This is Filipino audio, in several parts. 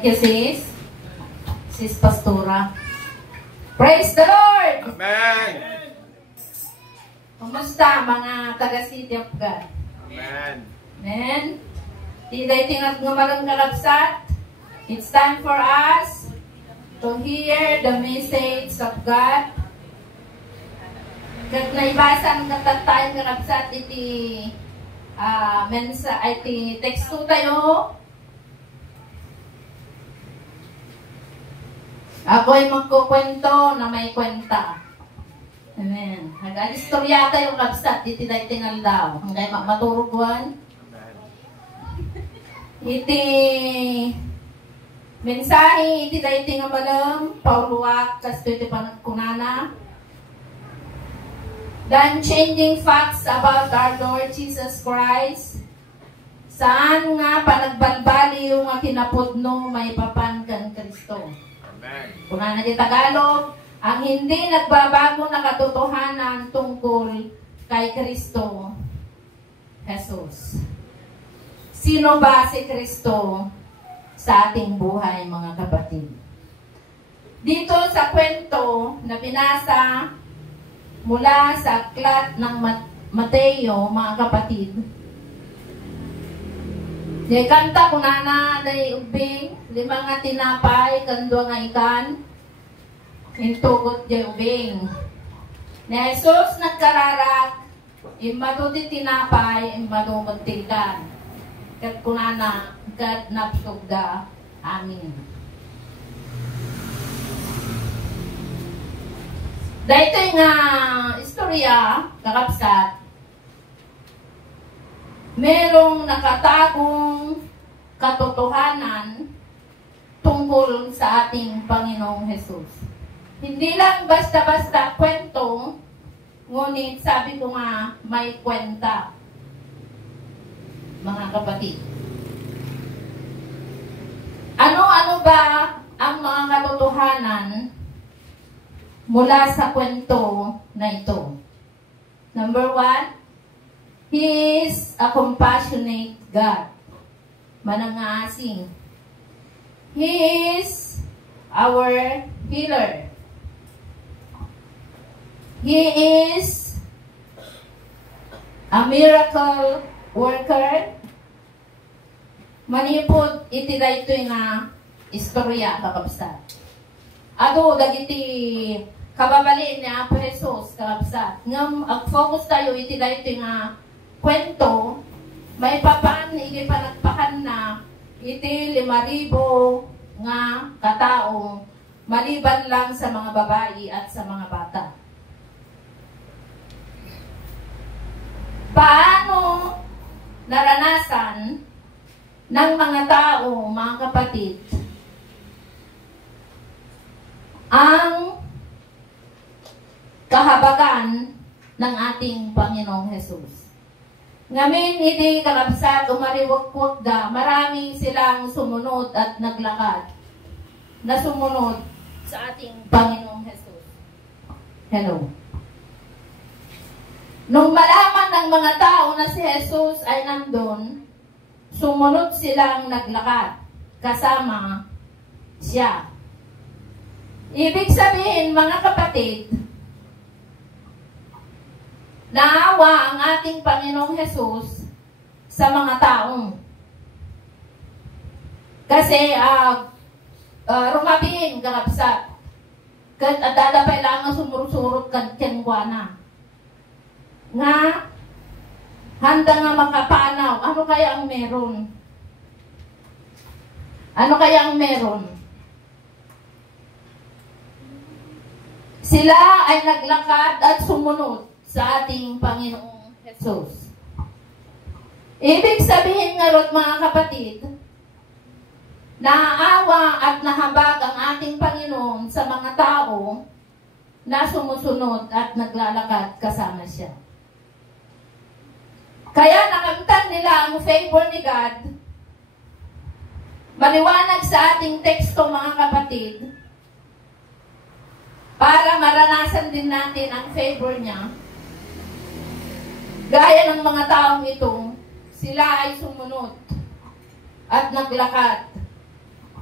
Thank you, sis Pastora. Praise the Lord! Amen! Kumusta mga taga-City of God? Amen! Amen? Tiday tingat ngumalong kalabsat. It's time for us to hear the message of God. Kat naibasan katatayang kalabsat iti iti teksto tayo. Ako'y magkukwento na may kwenta. Amen. Hanggang istorya tayo kalabsat iti day tingal daw. Hanggang maturuguan. Iti mensahe iti day tingal malam. Pauluak kasto iti panagkunana. The changing facts about our Lord Jesus Christ. Saan nga panagbalbali yung kinapudno may papankan Kristo. Amen. Kung na di Tagalog, ang hindi nagbabago na katotohanan tungkol kay Kristo Jesus. Sino ba si Kristo sa ating buhay, mga kapatid? Dito sa kwento na binasa mula sa aklat ng Mateo, mga kapatid, di kanta kunana day ubing, 5 nga tinapay, kandwa nga ikan, intugot di ubing. Ni Jesus nagkararak, imatuti tinapay, imatumagtikan. Kat kunana, kat napsugda, amin. Dahito nga istorya, kakapsat, merong nakatagong katotohanan tungkol sa ating Panginoong Jesus. Hindi lang basta-basta kwento, ngunit sabi ko nga may kwenta, mga kapatid. Ano-ano ba ang mga katotohanan mula sa kwento na ito? Number 1, He is a compassionate God. Manangaasing. He is our healer. He is a miracle worker. Manipod iti dayto nga istorya kakabsat. Ato dagiti kababalin ni Apo Jesus kakabsat. Ngam ag-focus tayo iti dayto nga kwento, may papan iti panagpakan na iti 5,000 nga katao maliban lang sa mga babae at sa mga bata. Paano naranasan ng mga tao, mga kapatid, ang kahabagan ng ating Panginoong Jesus? Ngamin iti kakabsat umariwag-wag da, marami silang sumunod at naglakad na sumunod sa ating Panginoong Jesus. Hello. Nung malaman ng mga tao na si Jesus ay nandun, sumunod silang naglakad kasama siya. Ibig sabihin, mga kapatid, naawa ang ating Panginoong Jesus sa mga taong. Kasi, rumabing kakapsat. Kat adadapay lang ang sumursurot kan tiyanguana. Nga, handa nga makapanaw. Ano kaya ang meron? Ano kaya ang meron? Sila ay naglakad at sumunod sa ating Panginoong Jesus. Ibig sabihin nga ron, mga kapatid, naawa at nahabag ang ating Panginoon sa mga tao na sumusunod at naglalakad kasama siya. Kaya nakamtan nila ang favor ni God. Maliwanag sa ating teksto, mga kapatid, para maranasan din natin ang favor niya. Gaya ng mga taong ito, sila ay sumunod at naglakad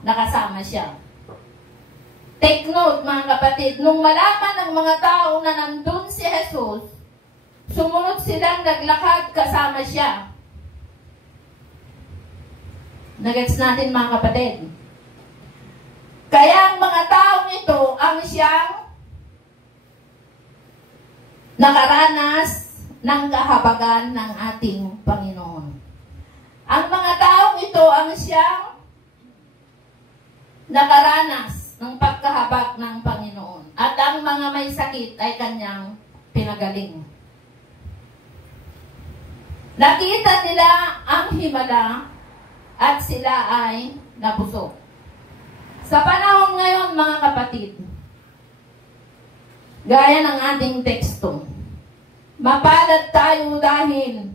nakasama siya. Take note mga kapatid, nung malaman ng mga tao na nandun si Jesus, sumunod silang naglakad kasama siya. Nagets natin mga kapatid. Kaya ang mga taong ito ang siyang nakaranas ng kahabagan ng ating Panginoon. Ang mga taong ito ang siyang nakaranas ng pagkahabag ng Panginoon. At ang mga may sakit ay kanyang pinagaling. Nakita nila ang himala at sila ay nabusog. Sa panahon ngayon, mga kapatid, gaya ng ating teksto, mapalad tayo dahil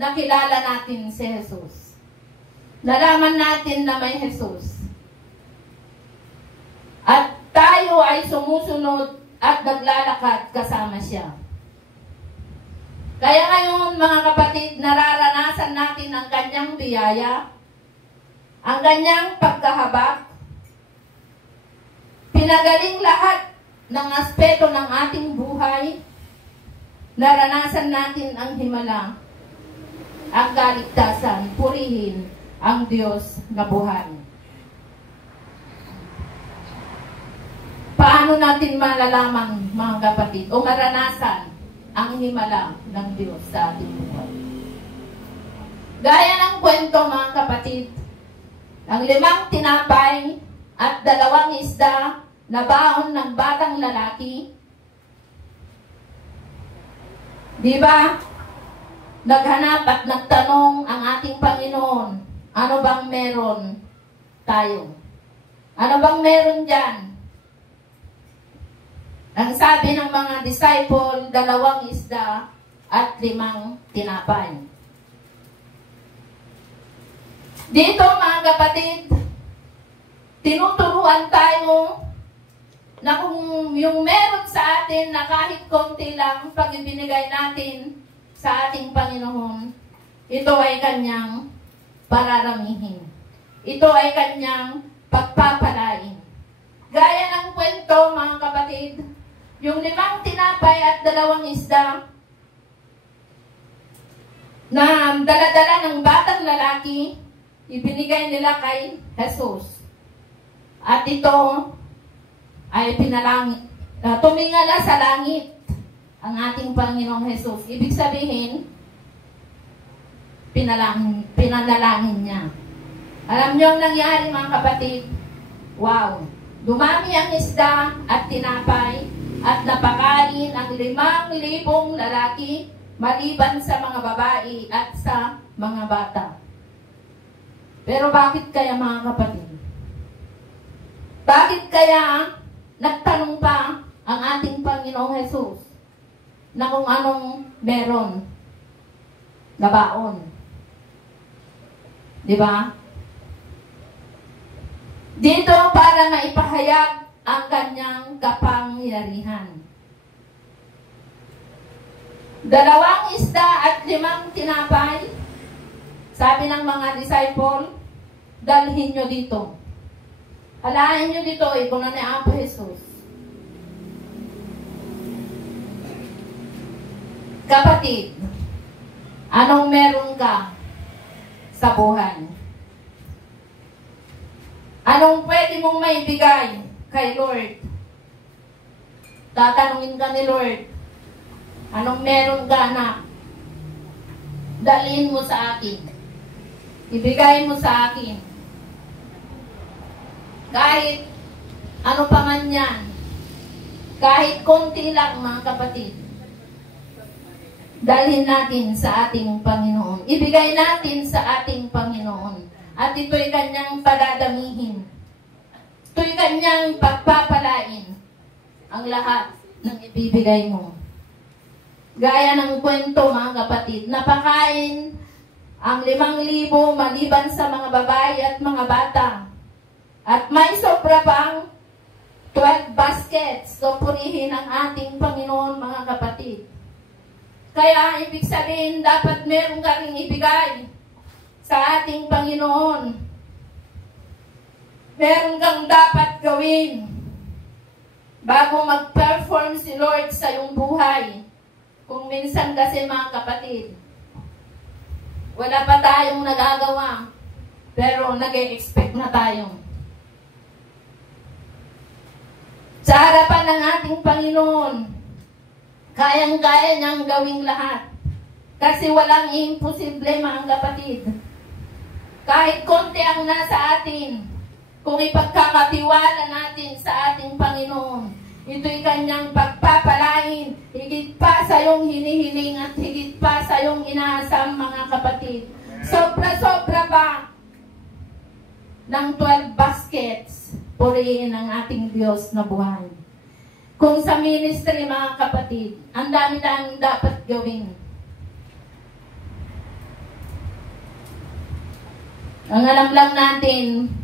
nakilala natin si Jesus. Nalaman natin na may Jesus. At tayo ay sumusunod at naglalakad kasama siya. Kaya ngayon, mga kapatid, nararanasan natin ang kanyang biyaya, ang kanyang pagkahabag, pinagaling lahat ng aspeto ng ating buhay, naranasan natin ang himala, ang kaligtasan, purihin ang Diyos na buhay. Paano natin malalaman, mga kapatid, o maranasan ang himala ng Diyos sa ating buhay? Gaya ng kwento, mga kapatid, ang 5 tinapay at 2 isda na baon ng batang lalaki. Di ba? Naghanap at nagtanong ang ating Panginoon, ano bang meron tayo? Ano bang meron dyan? Ang sabi ng mga disciple, 2 isda at 5 tinapay. Dito, mga kapatid, tinuturuan tayo na kung yung meron sa atin na kahit konti lang pag ibinigay natin sa ating Panginoon, ito ay kanyang pararamihin. Ito ay kanyang pagpapalain. Gaya ng kwento, mga kapatid, yung 5 tinapay at 2 isda na dala-dala ng batang lalaki, ibinigay nila kay Jesus. At ito ay tumingala sa langit ang ating Panginoong Jesus. Ibig sabihin, pinanalangin niya. Alam niyo ang nangyari, mga kapatid? Wow! Dumami ang isda at tinapay at napakain ang 5,000 lalaki maliban sa mga babae at sa mga bata. Pero bakit kaya, mga kapatid? Bakit kaya nagtanong pa ang ating Panginoong Jesus na kung anong meron na baon? Di ba? Dito para maipahayag ang kanyang kapangyarihan. 2 isda at 5 tinapay, sabi ng mga disciple, dalhin nyo dito. Alahin nyo dito, ipunan ni Apo Jesus. Kapatid, anong meron ka sa buhay? Anong pwede mong maibigay kay Lord? Tatanungin ka ni Lord, anong meron ka na dalhin mo sa akin? Ibigay mo sa akin. Kahit ano pa man yan, kahit konti lang, mga kapatid, dalhin natin sa ating Panginoon. Ibigay natin sa ating Panginoon. At ito'y kanyang padadamihin. Ito'y kanyang pagpapalain ang lahat ng ibibigay mo. Gaya ng kwento, mga kapatid, napakain ang 5,000 maliban sa mga babae at mga bata. At may sobra pang 12 baskets. So, purihin ang ating Panginoon, mga kapatid. Kaya, ibig sabihin, dapat meron ka ring ibigay sa ating Panginoon. meron kang dapat gawin bago mag-perform si Lord sa iyong buhay. Kung minsan kasi mga kapatid, wala pa tayong nagagawa, pero nag-e-expect na tayo. Sa harapan ng ating Panginoon, kayang-kaya niyang gawing lahat. Kasi walang imposible mga kapatid. Kahit konti ang nasa atin, kung ipagkakatiwala natin sa ating Panginoon, ito'y kanyang pagpapalain, higit pa sa iyong hinihiling at higit pa sa iyong inaasam mga kapatid. Sobra-sobra pa ng 12 baskets, purihin ang ating Diyos na buhay. Kung sa ministry mga kapatid, ang dami-daming dapat gawin. Ang alam lang natin,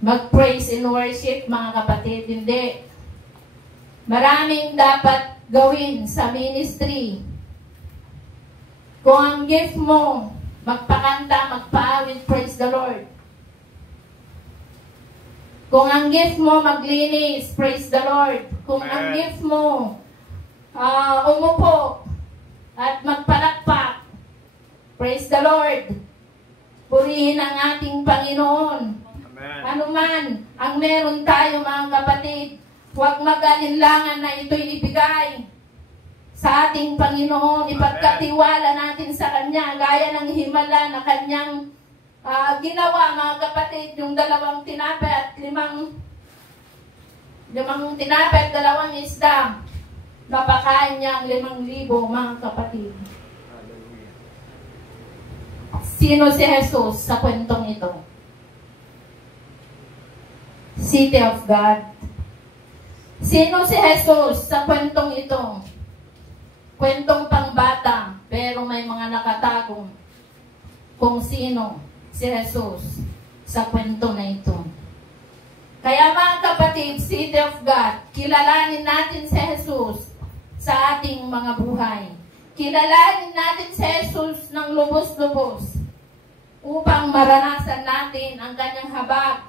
mag-praise and worship mga kapatid, hindi. Maraming dapat gawin sa ministry. Kung ang gift mo, magpakanta, magpaawit, praise the Lord. Kung ang gift mo, maglinis, praise the Lord. Kung ang gift mo, umupo at magpalakpak, praise the Lord. Purihin ang ating Panginoon. Amen. Ano man ang meron tayo mga kapatid, huwag mag-alinlangan na ito'y ibigay sa ating Panginoon. Ipagkatiwala natin sa Kanya, gaya ng himala na Kanyang ginawa mga kapatid, yung 2 tinapay at 5 tinapay at 2 isda. Napakain niya ang 5,000 mga kapatid. Sino si Jesus sa kwentong ito? City of God. Sino si Jesus sa kwentong ito? Kwentong pangbata, pero may mga nakatago kung sino si Jesus sa kwento na ito. Kaya mga kapatid, City of God, kilalanin natin si Jesus sa ating mga buhay. Kilalanin natin si Jesus ng lubos-lubos upang maranasan natin ang kanyang habag,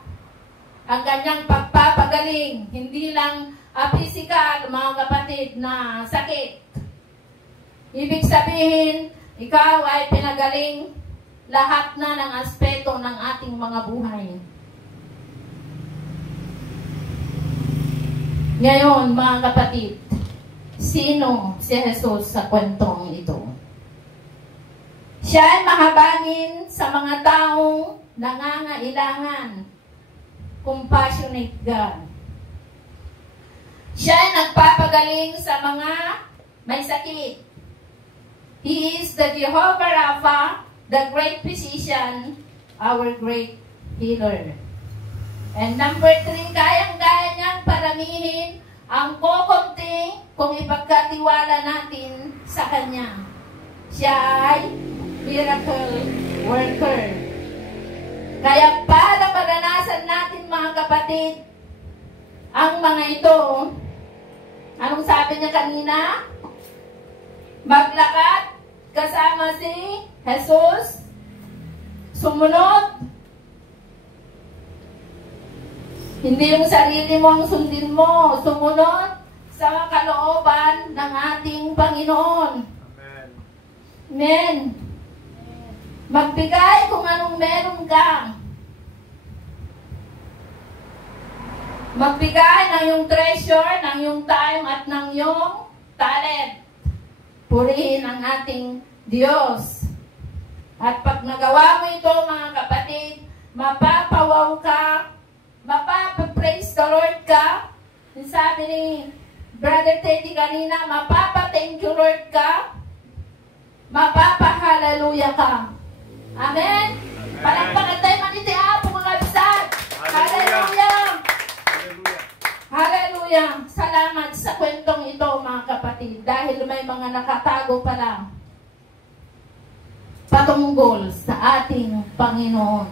ang kanyang pagpapagaling, hindi lang physical, mga kapatid, na sakit. Ibig sabihin, ikaw ay pinagaling lahat na ng aspeto ng ating mga buhay. Ngayon, mga kapatid, sino si Jesus sa kwentong ito? Siya ay mahabagin sa mga taong nangangailangan. Compassionate God. Siya ay nagpapagaling sa mga may sakit. He is the Jehovah Rapha, the great physician, our great healer. And number 3, kayang-kaya niyang paramihin ang kokonti kung ipagkatiwala natin sa Kanya. Siya ay miracle worker. Kaya para maranasan natin mga kapatid, ang mga ito, anong sabi niya kanina? Maglakad kasama si Jesus, sumunod. Hindi yung sarili mo ang sundin mo, sumunod sa kalooban ng ating Panginoon. Amen. Amen. Magbigay kung anong meron ka. Magbigay ng iyong treasure, ng iyong time at ng iyong talent. Purihin ang ating Diyos. At pag nagawa mo ito mga kapatid, mapapawaw ka, mapapapraise the Lord ka. Sabi ni Brother Teddy kanina, mapapa-thank you Lord ka, mapapa-hallelujah ka. Amen? Palagpagan tayo maniti apo mga bisad. Hallelujah! Hallelujah! Hallelujah! Salamat sa kwentong ito mga kapatid, dahil may mga nakatago pala patunggol sa ating Panginoon.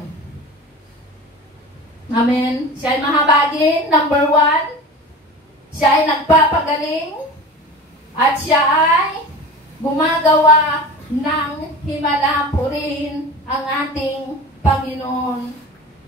Amen? Siya ay mahabagin, number 1. Siya ay nagpapagaling at siya ay gumagawa ng himala. Purihin ang ating Panginoon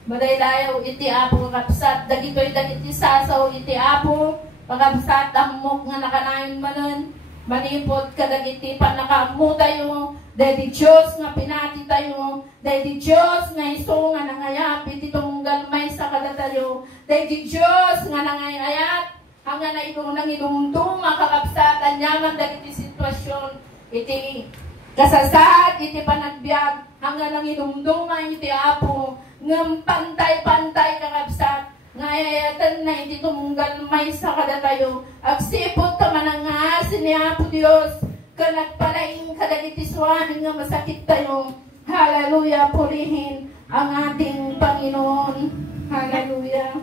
Madaylayaw iti apo kakabsat, dagitoy dagiti sasaw iti apo, kakabsat amok nga nakanayon manon, manipod ka dagiti panakamu tayo, dahil Diyos nga pinati tayo, dahil Diyos nga iso nga nangayap, iti tunggal may sa kada tayo, dahil Diyos nga nangayayat, hanggang na ito nang idumdum, mga kakabsatan yaman dagiti sitwasyon, iti kasasad, iti panagbiag, hanggang nang idumdum, iti apo, ng pantay-pantay kakabsat, ngayayatan na iti tunggal may sa kada tayo, agsipot ka manangasin ni Apo Diyos, kanagpalaing kadagiti-suanin nga masakit tayo. Hallelujah, purihin ang ating Panginoon. Hallelujah.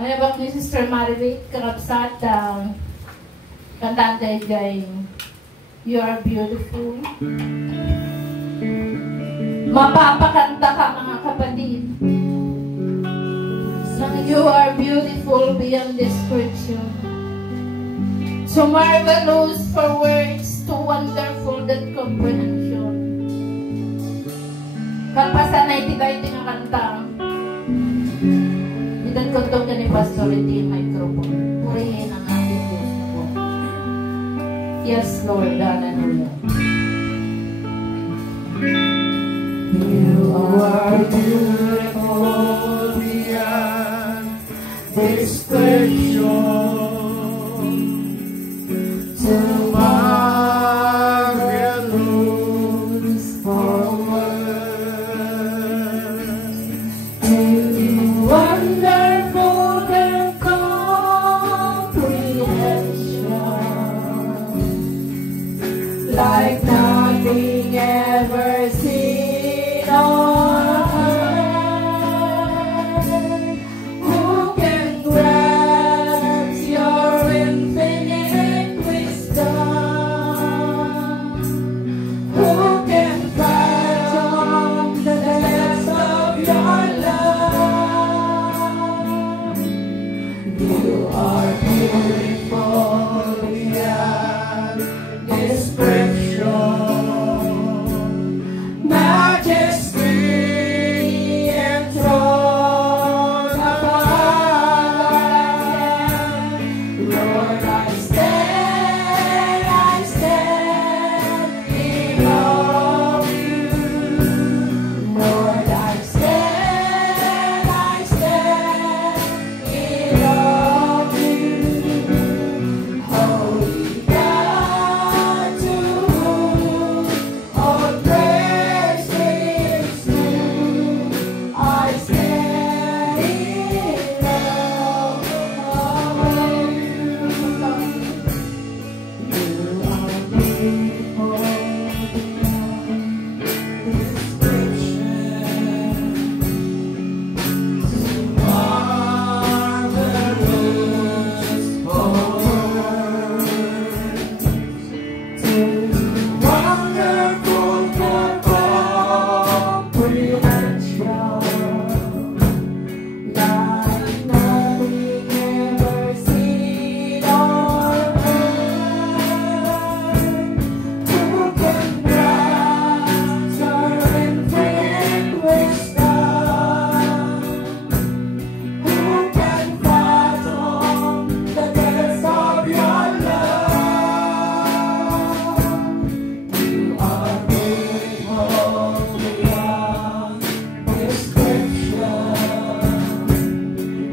Ay, bak ni Sister Maribeth, kakabsat, kantaan gay, you are beautiful. Mapapakanta ka mga kapatid. You are beautiful beyond description. So marvelous for words, too wonderful that comprehension. Kalpasan na itigay ito nga kanta. Itan kuntog ka ni Pastor iti microphone. Purihin ang ating Diyos na po. Yes, Lord. Hallelujah. You are beautiful beyond description. Like nothing ever seen on earth. Who can grasp your infinite wisdom? Who can fathom the depths of your love? You are beautiful beyond description. Majesty enthroned above. Lord, I stand in awe of you. Lord, I stand in awe of you. Holy God, to whom all praise is due, I stand in awe of you. You are beautiful beyond description. Marvelous for words. Wonderful for comprehension. Like nothing ever seen on earth. Who can grasp your infinite wisdom? Who can fathom the depths of your love? You are beautiful beyond description.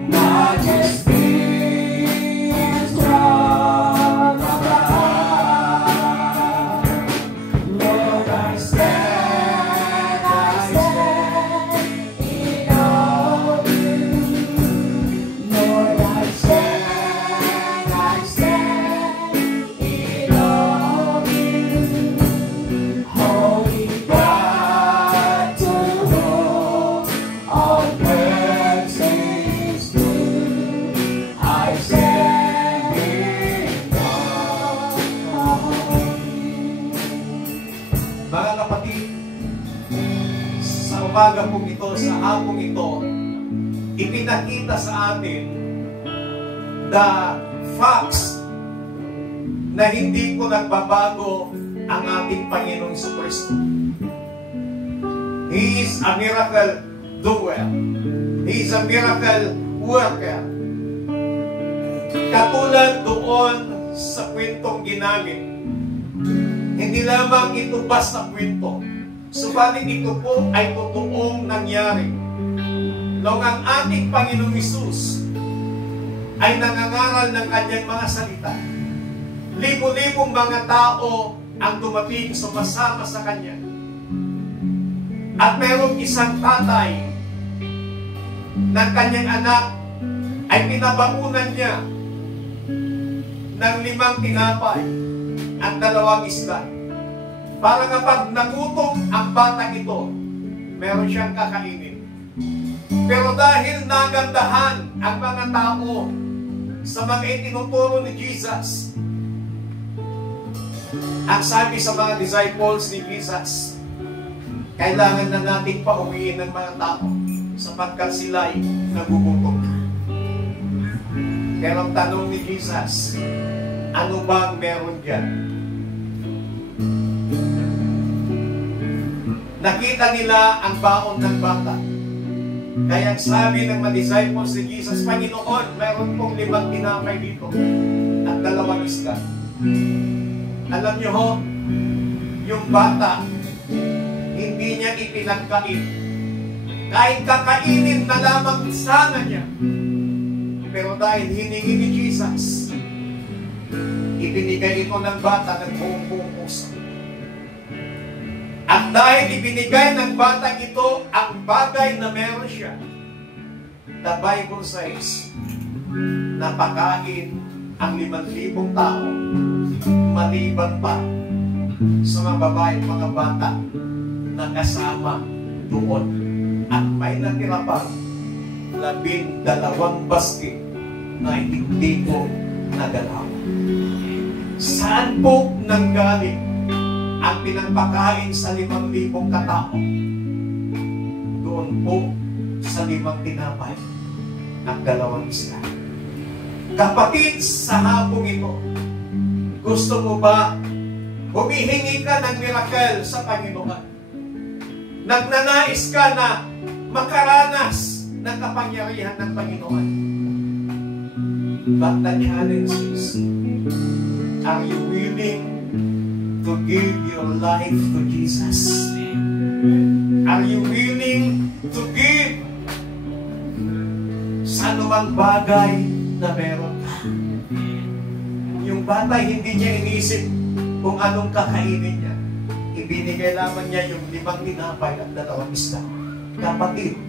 Majesty enthroned above. Lord, I stand in awe of you. Lord, I stand in awe of you. Holy God, to whom all praise is due, I stand in awe of you. Mga kapatid, sa umaga pong ito, sa hapong ito, ipinakita sa atin the facts na hindi po nagbabago ang ating Panginoong Jesucristo. He is a miracle doer. He is a miracle worker. Katulad doon sa kwentong ginamit, hindi lamang ito basta kwento, subalit ito po ay totoong nangyari. Noong ang ating Panginoong Hesus ay nangangaral ng kanyang mga salita, libo-libong mga tao ang dumating sumasama sa kanya. At mayroong isang tatay ng kanyang anak ay pinabaunan niya ng 5 tinapay at 2 isda. Para kapag nagutom ang batang ito, meron siyang kakainin. Pero dahil nagandahan ang mga tao sa mga itinuturo ni Jesus, ang sabi sa mga disciples ni Jesus, kailangan na nating pauwiin ng mga tao sapagkat sila'y nagugutom. Pero ang tanong ni Jesus, ano ba ang meron dyan? Nakita nila ang baon ng bata. Kaya sabi ng mga disciples ni Jesus, Panginoon, meron pong 5 tinapay dito at 2 isda. Alam niyo ho, yung bata, hindi niya ipinagkain. Kahit kakainin na lamang sana niya. Pero dahil hiningi ni Jesus, ibinigay ito ng bata ng buong puso. At dahil ibinigay ng bata ito ang bagay na meron siya, the Bible says, napakain ang 5,000 tao, maliban pa sa mga babae at mga bata na kasama doon. At may natira pa 12 basket na hindi ko nagalaw. Saan po nanggaling ang pinagpakain sa 5,000 katao? Doon po sa 5 tinapay at 2 isda. Kapatid, sa hapong ito, gusto mo ba humihingi ka ng miracle sa Panginoon? Nagnanais ka na makaranas ng kapangyarihan ng Panginoon? But the challenge is, are you willing to give your life to Jesus? Are you willing to give sa anumang bagay na meron ka? Yung bata, hindi niya inisip kung anong kakainin niya. Ibinigay lamang niya yung 5 tinapay at 2 isda. Kapatid,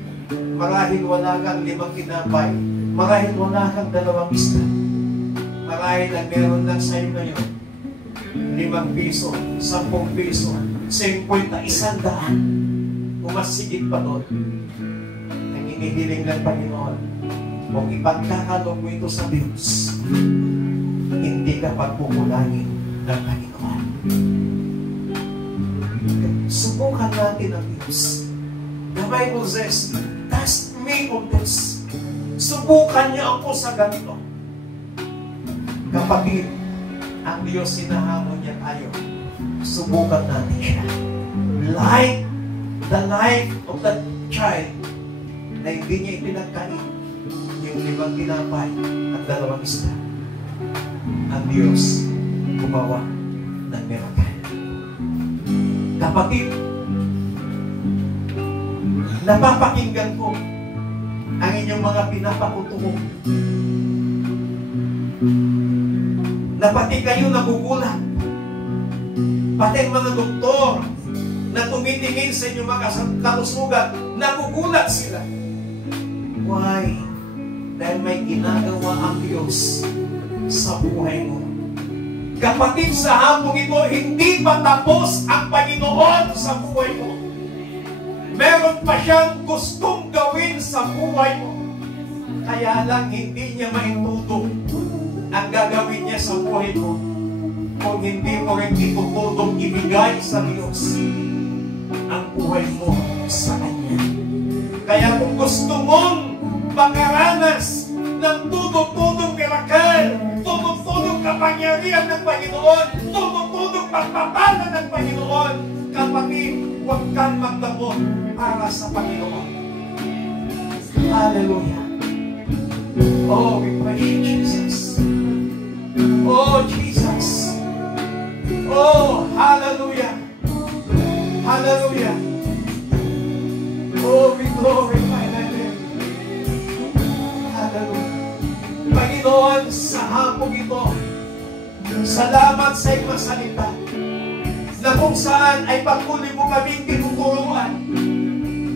marahil wala kang 5 tinapay, marahil wala kang 2 isda, marahil ang meron lang sa'yo ngayon 5 piso, 10 piso, 50, 100, umasigit pa doon. Ang inihiling ng Panginoon, kung ipagkakalog mo ito sa Diyos, hindi ka pagkukulangin ng Panginoon. Subukan natin ang Diyos. The Bible says, test me of this. Subukan niyo ako sa ganito. Kapatid, ang Diyos sinahamon niya tayo. Subukan natin siya. Like the life of that child na hindi niya ipinagkain yung 5 tinapay at 2 isda. Ang Diyos gumawa ng miracle. Kapatid, napapakinggan ko ang inyong mga pinapakutuhong na pati kayo nagugulat. Pati ang mga doktor na tumitingin sa inyong mga kalusugan, nagugulat sila. Why? Dahil may ginagawa ang Diyos sa buhay mo. Kapatid, sa hapong ito, hindi pa tapos ang Panginoon sa buhay mo. Meron pa siyang gustong gawin sa buhay mo. Kaya lang hindi niya maitutong ang gagawin niya sa buhay mo kung hindi mo rin itutulong ibigay sa Diyos ang buhay mo sa Kanya. Kaya kung gusto mong makaranas ng tudong-tudong miracle, tudong-tudong kapangyarihan ng Panginoon, tudong-tudong pagpapala ng Panginoon, kapatid, huwag kang magdamot para sa Panginoon. Hallelujah. Oh, we praise you, Jesus. Oh, Jesus. Oh, hallelujah. Hallelujah. Oh, we glorify thy name. Hallelujah. Panginoon, sa hapong ito, salamat sa iyong masalita na kung saan ay patuloy mo kaming tinuturuan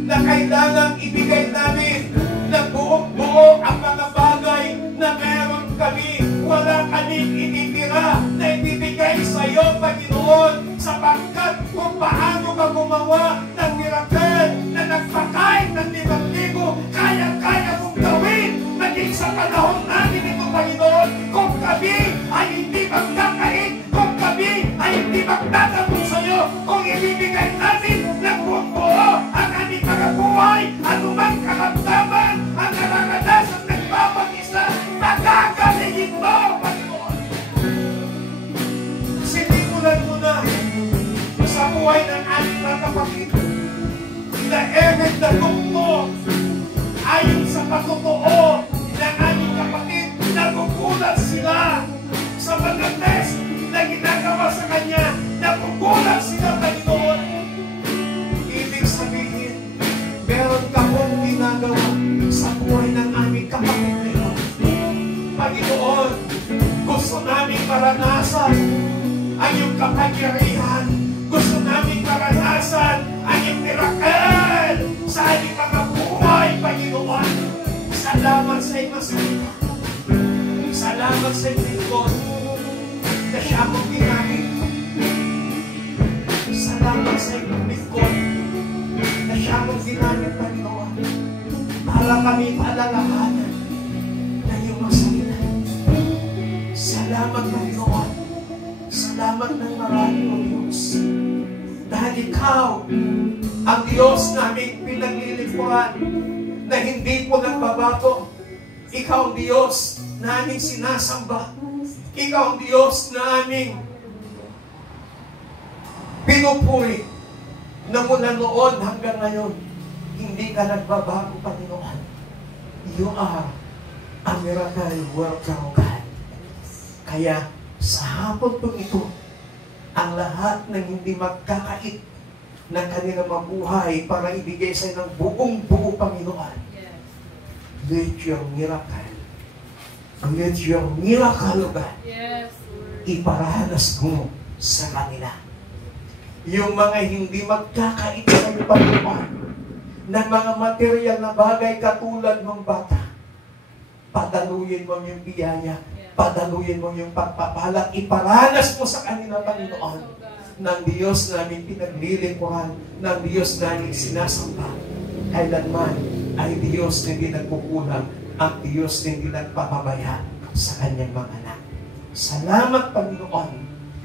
na kailangang ibigay namin na buong-buo ang mga bagay na meron kami. Wala kaming initira na ibibigay sa iyo, Panginoon, sapagkat kung paano ka gumawa ng miracle na nagpakain ng 5,000, kaya-kaya mong gawin maging sa panahon namin ito, Panginoon. Kung kami ay hindi magkakain, kung kami ay hindi magtatanong sa iyo, kung ibibigay natin na buong-buo ang aming mga buhay, anumang karamdaman ang nararanasan nagpapag-isa, magagalingin mo, Panginoon. Sinigulan mo na sa buhay ng aming mga kapatid na emig na tungtong ayon sa patotoo ng aming kapatid, nagugulat sila sa mga test na ginagawa sa kanya, nagugulat sila, Panginoon. Ibig sabihin, meron ka pong ginagawa sa buhay ng aming kapatid na ito. Panginoon, gusto namin maranasan ang iyong kapangyarihan. Gusto namin maranasan ang iyong miracle sa aming mga buhay, Panginoon. Salamat sa iyong masalita. Salamat sa iyong lingkod na siya mong ginamit. Salamat sa iyong lingkod na siya mong ginamit, Panginoon, para kami paalalahanan na iyong masalita. Salamat, Panginoon. Salamat ng marami, O Diyos. Dahil Ikaw ang Diyos naming pinaglilingkuran na hindi po nagbabago. Ikaw ang Diyos na aming sinasamba. Ikaw ang Diyos na aming pinupuri na mula noon hanggang ngayon. Hindi ka nagbabago, Panginoon. You are a miracle worker, O God. Kaya sa hapon pong ito, ang lahat ng hindi magkakait ng kanilang mabuhay para ibigay sa ng buong-buo, Panginoon. Let your miracle, O God, iparanas mo sa kanila. Yung mga hindi magkakait sa iyo, Panginoon, ng mga material na bagay katulad ng bata, padaluyin mo yung biyaya, padaluyin mo yung pagpapala, iparanas mo sa kanila, Panginoon, ng Diyos namin pinaglilingkuran, ng Diyos namin sinasamba. Kailanman ay Diyos na hindi nagkukulang, ang Diyos na hindi nagpapabaya sa kanyang mga anak. Salamat, Panginoon,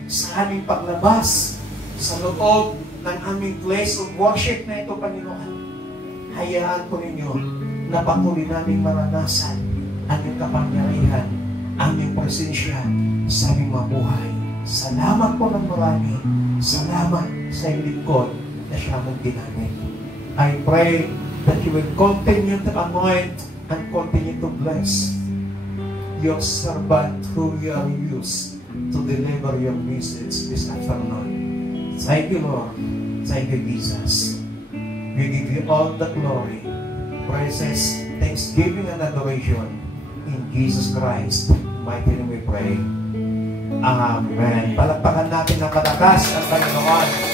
sa aming paglabas sa loob ng aming place of worship na ito, Panginoon. Hayaan po ninyo na patuloy namin maranasan ang iyong kapangyarihan, ang iyong presensya sa aming mabuhay. Salamat po ng marami. Salamat sa iyong lingkod na siya mong ginamit. I pray that you will continue to anoint and continue to bless your servant who you are used to deliver your message this afternoon. Thank you, Lord. Thank you, Jesus. We give you all the glory, praises, thanksgiving, and adoration. In Jesus Christ, mighty name we pray. Amen. Palakpakan natin ng malakas ang Panginoon.